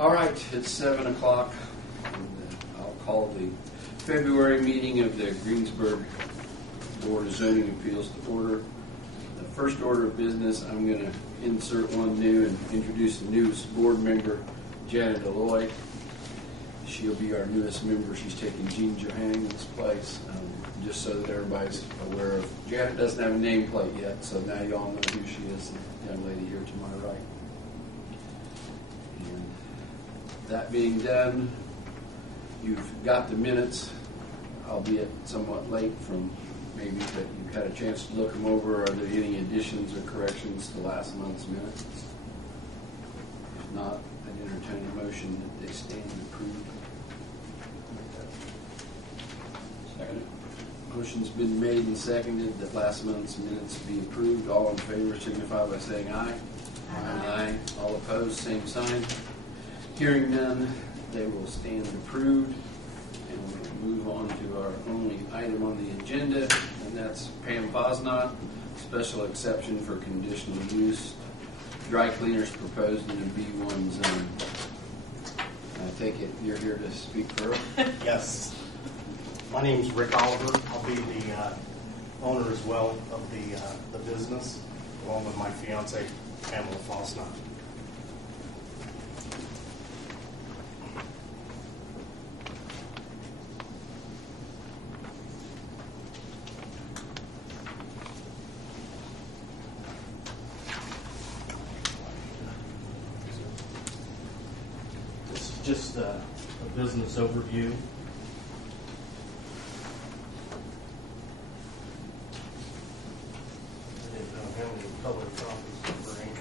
All right, it's 7 o'clock. I'll call the February meeting of the Greensburg Board of Zoning Appeals to order. The first order of business, I'm going to insert one new and introduce the newest board member, Janet Alloy. She'll be our newest member. She's taking Jean Johanning's place, just so that everybody's aware of. Janet doesn't have a nameplate yet, so now you all know who she is, the young lady here to my right. And that being done, you've got the minutes, albeit somewhat late from maybe, but you've had a chance to look them over. Are there any additions or corrections to last month's minutes? If not, I'd entertain a motion that they stand approved. Second. Motion's been made and seconded that last month's minutes be approved. All in favor signify by saying aye. Aye. All opposed, same sign. Hearing none, they will stand approved. And we'll move on to our only item on the agenda, and that's Pam Posnot, special exception for conditional use. Dry cleaners proposed in a B1 zone. I take it you're here to speak for her? Yes. My name is Rick Oliver. I'll be the owner as well of the business, along with my fiance, Pamela Posnot. This is just a business overview. Color copies to bring.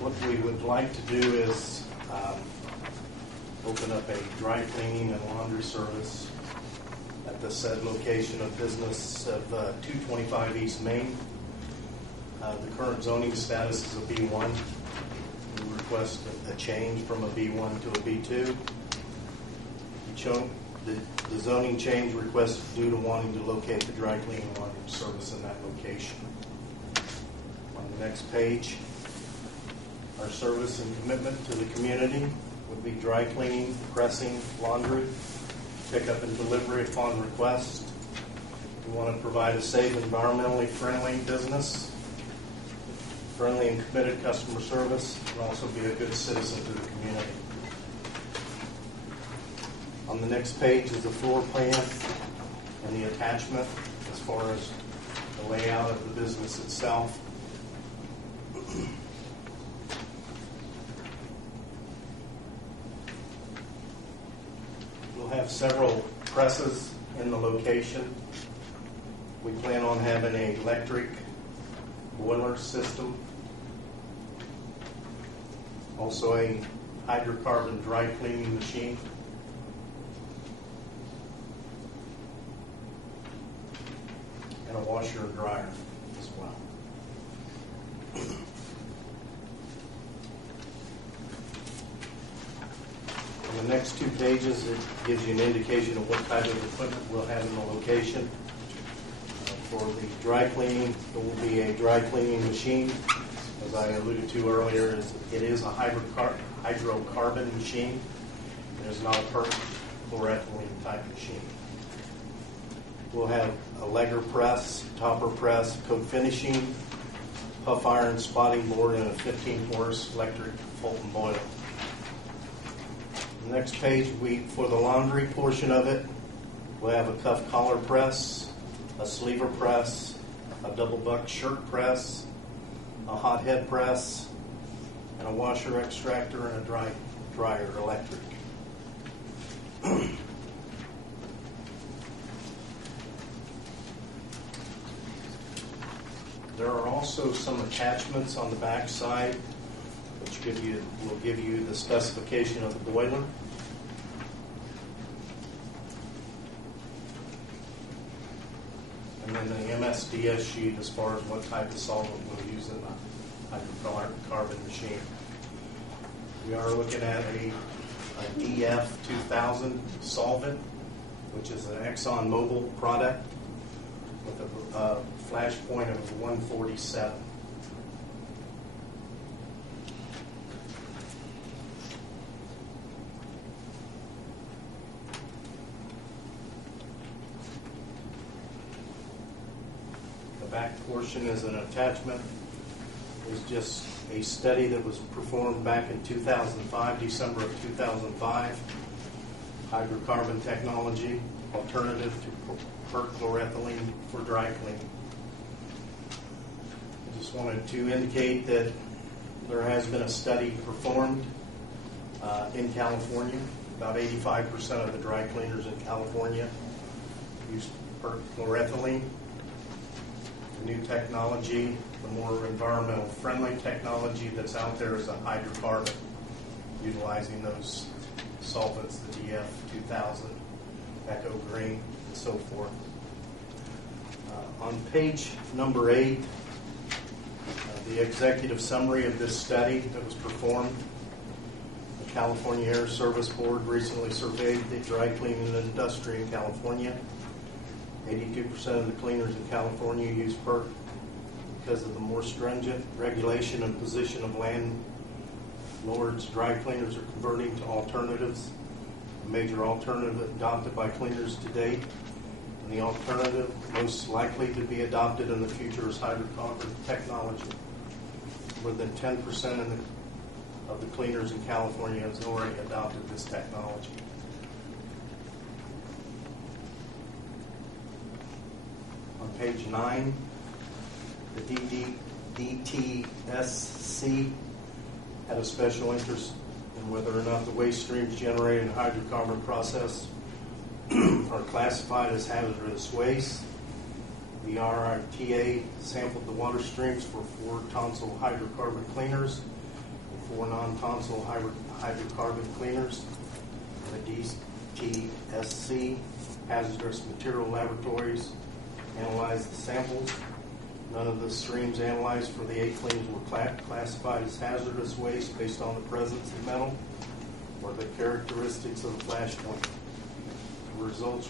What we would like to do is open up a dry cleaning and laundry service at the said location of business of 225 East Main. The current zoning status is a B1. We request a change from a B1 to a B2. The zoning change request is due to wanting to locate the dry cleaning and laundry service in that location. On the next page, our service and commitment to the community would be dry cleaning, pressing, laundry, pickup and delivery upon request. We want to provide a safe, environmentally friendly business, friendly and committed customer service, and also be a good citizen to the community. On the next page is the floor plan and the attachment as far as the layout of the business itself. We'll have several presses in the location. We plan on having an electric boiler system, also a hydrocarbon dry cleaning machine, and a washer and dryer as well. On the next two pages, it gives you an indication of what type of equipment we'll have in the location. For the dry cleaning, it will be a dry cleaning machine. As I alluded to earlier, it is a hydrocarbon machine. It is not a chlorethylene type machine. We'll have a legger press, topper press, coat finishing, puff iron, spotting board, and a 15-horse electric Fulton boiler. The next page, for the laundry portion of it, we'll have a cuff collar press, a sleever press, a double buck shirt press, a hot head press, and a washer extractor and a dryer electric. There are also some attachments on the back side which will give you the specification of the boiler. And then the MS DS sheet as far as what type of solvent we'll use in the hydrocarbon machine. We are looking at a DF 2000 solvent, which is an ExxonMobil product with a flash point of 147. The back portion is an attachment. Is just a study that was performed back in 2005, December of 2005. Hydrocarbon technology, alternative to perchloroethylene for dry cleaning. I just wanted to indicate that there has been a study performed in California. About 85% of the dry cleaners in California use perchloroethylene. The new technology, the more environmental friendly technology that's out there is a hydrocarbon, utilizing those solvents, the DF 2000, Echo Green, and so forth. On page number 8, the executive summary of this study that was performed. The California Air Service Board recently surveyed the dry cleaning industry in California. 82% of the cleaners in California use PERC because of the more stringent regulation and position of landlords. Dry cleaners are converting to alternatives. A major alternative adopted by cleaners to date, and the alternative most likely to be adopted in the future is hydrocarbon technology. More than 10% of the cleaners in California has already adopted this technology. On page 9, the DTSC had a special interest in whether or not the waste streams generated in the hydrocarbon process are classified as hazardous waste. The RITA sampled the water streams for 4 tonsil hydrocarbon cleaners and 4 non-tonsil hydrocarbon cleaners. The DTSC hazardous material laboratories analyzed the samples. None of the streams analyzed for the 8 cleans were classified as hazardous waste based on the presence of metal or the characteristics of the flash point. The results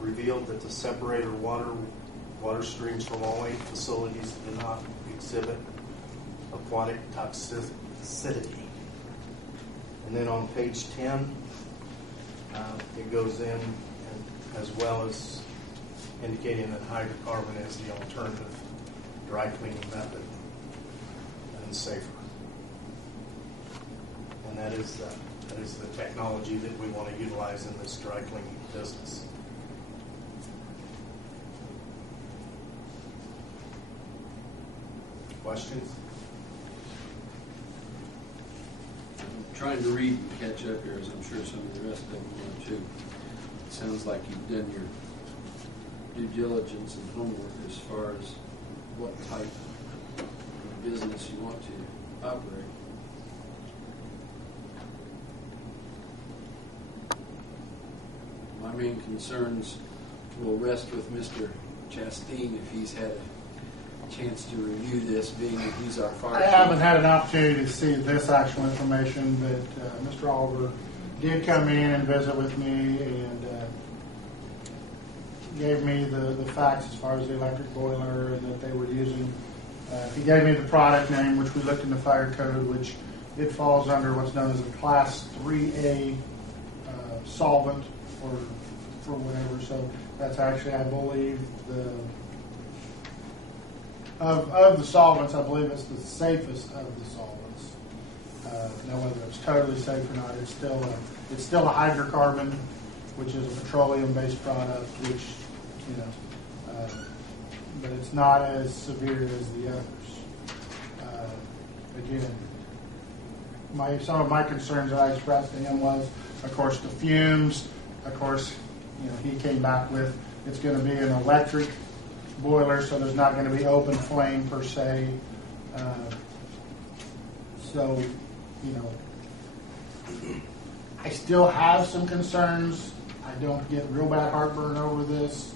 revealed that the separator water streams from all 8 facilities did not exhibit aquatic toxicity. And then on page 10, it goes in as well as indicating that hydrocarbon is the alternative dry cleaning method and safer. And that is the technology that we want to utilize in this dry cleaning business. Questions? I'm trying to read and catch up here, as I'm sure some of the rest of them are too. It sounds like you've done your due diligence and homework as far as what type of business you want to operate. My main concerns will rest with Mr. Chastain if he's had a chance to review this, being that he's our fire I chief. haven't had an opportunity to see this actual information, but Mr. Oliver did come in and visit with me and gave me the facts as far as the electric boiler that they were using. He gave me the product name, which we looked in the fire code, which it falls under what's known as a Class 3A solvent for whatever. So that's actually, I believe, of the solvents, I believe it's the safest of the solvents. Now, whether it's totally safe or not, it's still a hydrocarbon, which is a petroleum-based product, which, but it's not as severe as the others. Again, some of my concerns that I expressed to him was, of course, the fumes. Of course, he came back with it's going to be an electric boiler, so there's not going to be open flame per se. So, I still have some concerns. I don't get real bad heartburn over this.